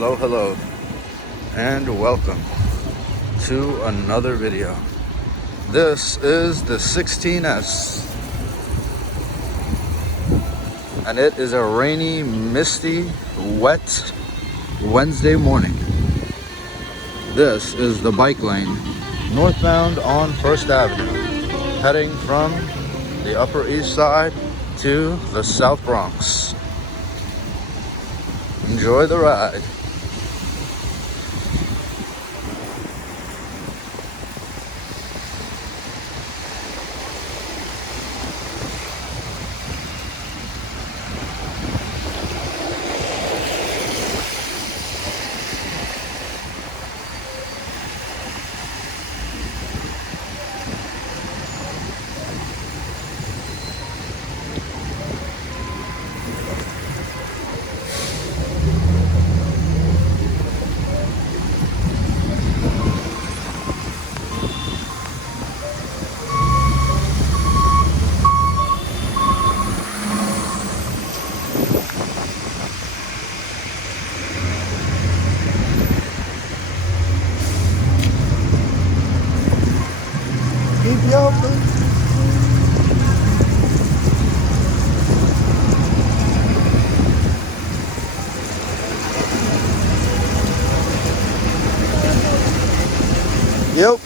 Hello, hello, and welcome to another video. This is the 16S, and it is a rainy, misty, wet Wednesday morning. This is the bike lane, northbound on First Avenue, heading from the Upper East Side to the South Bronx. Enjoy the ride. Keep you open. Yep.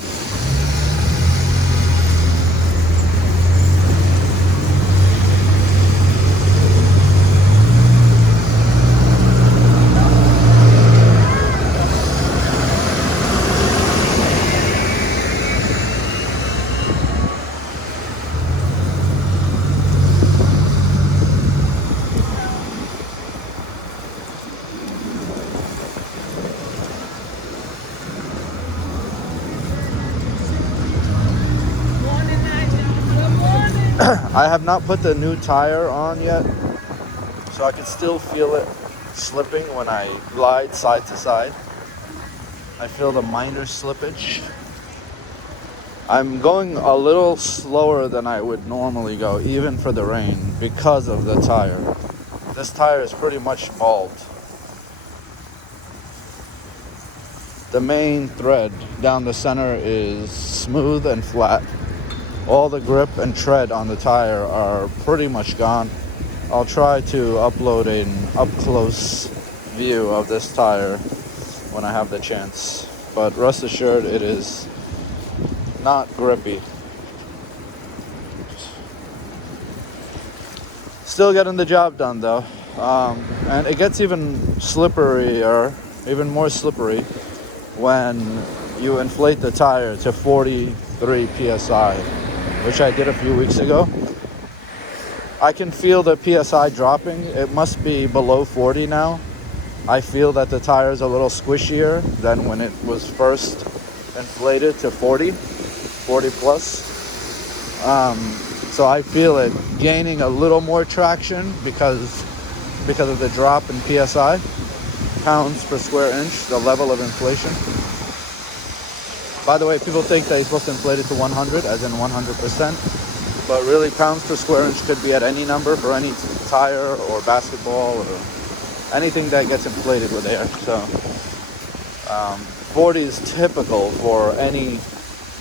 I have not put the new tire on yet, so I can still feel it slipping when I glide side to side. I feel the minor slippage. I'm going a little slower than I would normally go, even for the rain, because of the tire. This tire is pretty much bald. The main thread down the center is smooth and flat. All the grip and tread on the tire are pretty much gone. I'll try to upload an up-close view of this tire when I have the chance. But rest assured, it is not grippy. Still getting the job done though. And it gets even slipperier, even more slippery when you inflate the tire to 43 psi, which I did a few weeks ago. I can feel the PSI dropping. It must be below 40 now. I feel that the tire is a little squishier than when it was first inflated to 40 plus. So I feel it gaining a little more traction because of the drop in PSI, pounds per square inch, the level of inflation. By the way, people think that you're supposed to inflate it to 100, as in 100%, but really pounds per square inch could be at any number for any tire or basketball or anything that gets inflated with air. So 40 is typical for any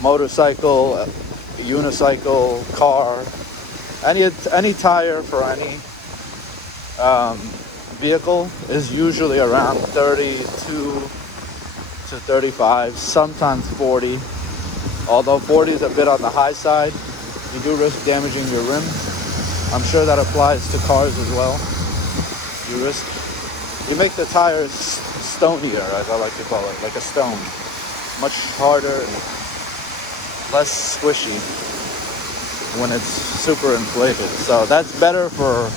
motorcycle, unicycle, car, any tire for any vehicle is usually around 32 to 35, sometimes 40. Although 40 is a bit on the high side, you do risk damaging your rims. I'm sure that applies to cars as well. You make the tires stonier, as I like to call it, like a stone. Much harder and less squishy when it's super inflated. So that's better for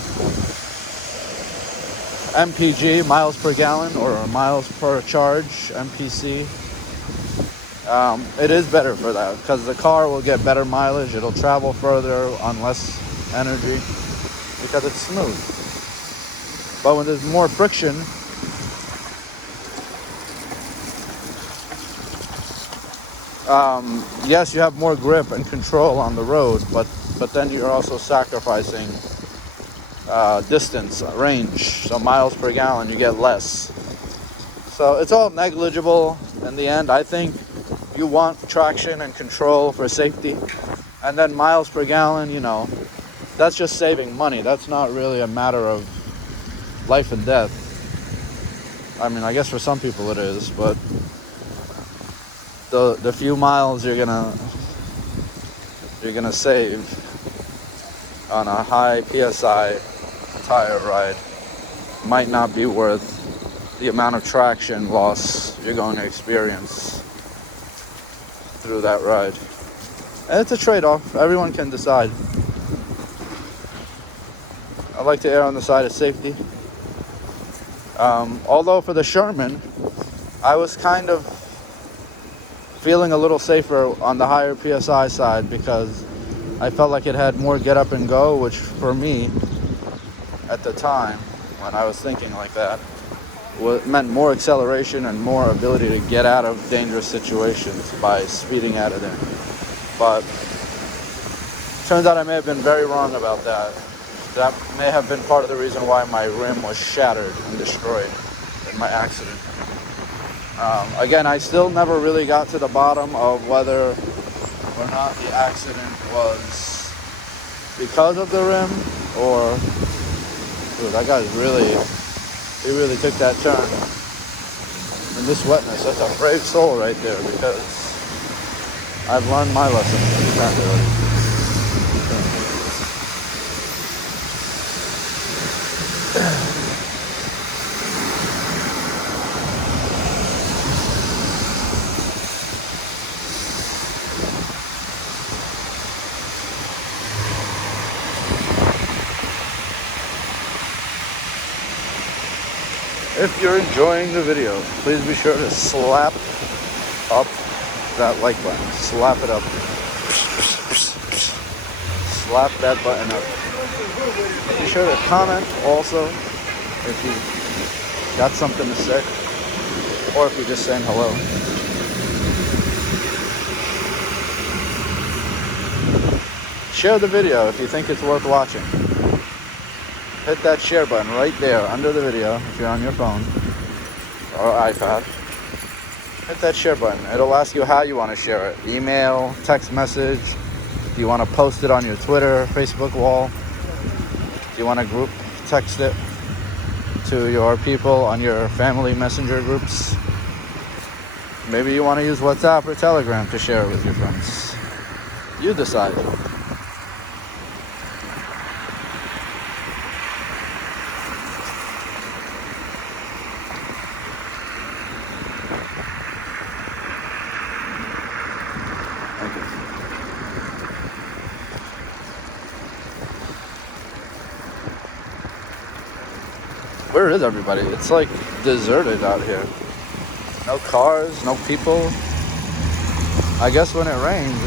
MPG, miles per gallon, or miles per charge, MPC. It is better for that because the car will get better mileage. It'll travel further on less energy because it's smooth. But when there's more friction, yes, you have more grip and control on the road, but then you're also sacrificing distance, range. So miles per gallon, you get less. So it's all negligible in the end. I think you want traction and control for safety. And then miles per gallon, that's just saving money. That's not really a matter of life and death. I mean, I guess for some people it is, but the few miles you're gonna save on a high PSI tire ride might not be worth the amount of traction loss you're going to experience through that ride. And it's a trade-off. Everyone can decide. I like to err on the side of safety. Although for the Sherman, I was kind of feeling a little safer on the higher PSI side because I felt like it had more get up and go, which for me, at the time, when I was thinking like that, meant more acceleration and more ability to get out of dangerous situations by speeding out of there. But turns out I may have been very wrong about that. That may have been part of the reason why my rim was shattered and destroyed in my accident. Again, I still never really got to the bottom of whether or not the accident was because of the rim or... Dude, that guy's he really took that turn. In this wetness, that's a brave soul right there, because I've learned my lesson apparently already. If you're enjoying the video, please be sure to slap up that like button. Slap it up. Slap that button up. Be sure to comment also if you got something to say, or if you're just saying hello. Share the video if you think it's worth watching. Hit that share button right there under the video if you're on your phone or iPad. Hit that share button. It'll ask you how you want to share it. Email, text message. Do you want to post it on your Twitter, Facebook wall? Do you want to group text it to your people on your family messenger groups? Maybe you want to use WhatsApp or Telegram to share it with your friends. You decide. Where is everybody? It's like deserted out here. No cars, no people. I guess when it rains,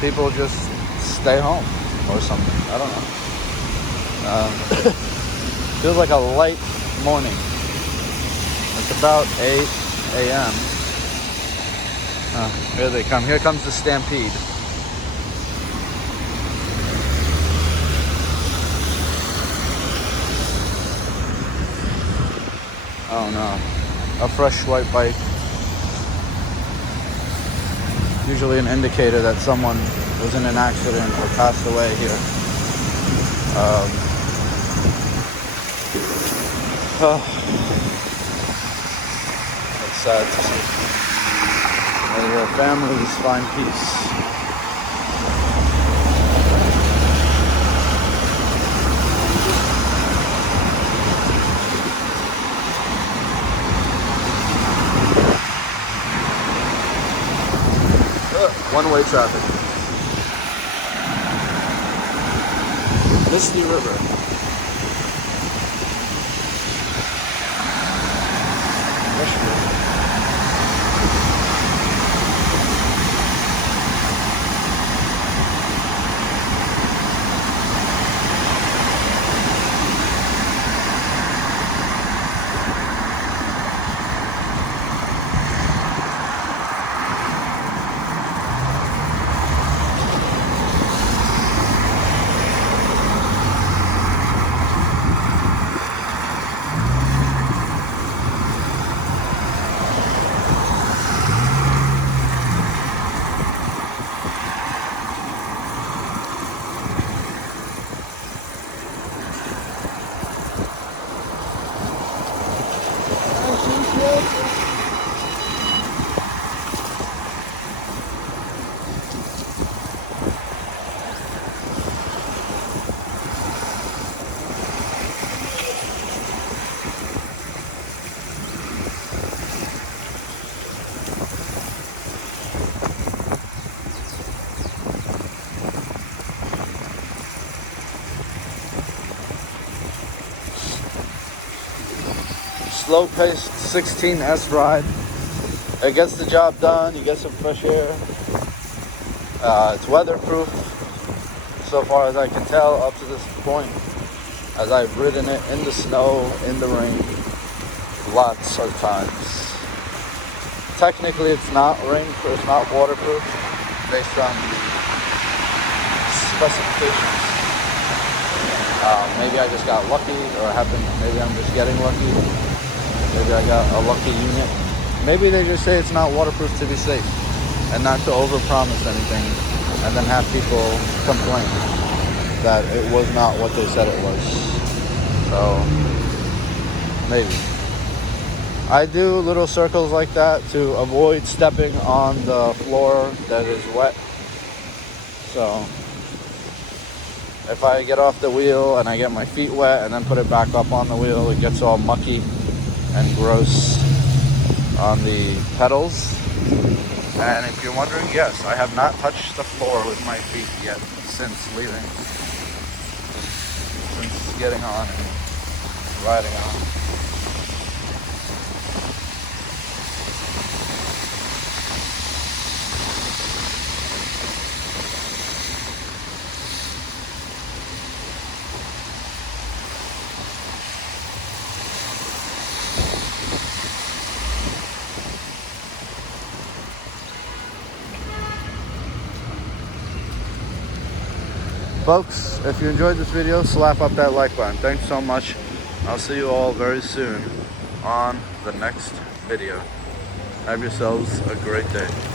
people just stay home or something. I don't know. Feels like a light morning. It's about 8 a.m. Here they come. Here comes the stampede. Oh no, a fresh white bike. Usually an indicator that someone was in an accident or passed away here. It's sad to see. May their families find peace. One-way traffic. Misty River. slow-paced 16S ride. It gets the job done. You get some fresh air. It's weatherproof, so far as I can tell up to this point, as I've ridden it in the snow, in the rain, lots of times. Technically, it's not it's not waterproof based on the specifications. Maybe I just got lucky, or maybe I'm just getting lucky. Maybe I got a lucky unit. Maybe they just say it's not waterproof to be safe and not to overpromise anything and then have people complain that it was not what they said it was. So, maybe. I do little circles like that to avoid stepping on the floor that is wet. So, if I get off the wheel and I get my feet wet and then put it back up on the wheel, it gets all mucky and gross on the pedals. And if you're wondering, yes, I have not touched the floor with my feet yet since leaving. Since getting on and riding on. Folks, if you enjoyed this video, slap up that like button. Thanks so much. I'll see you all very soon on the next video. Have yourselves a great day.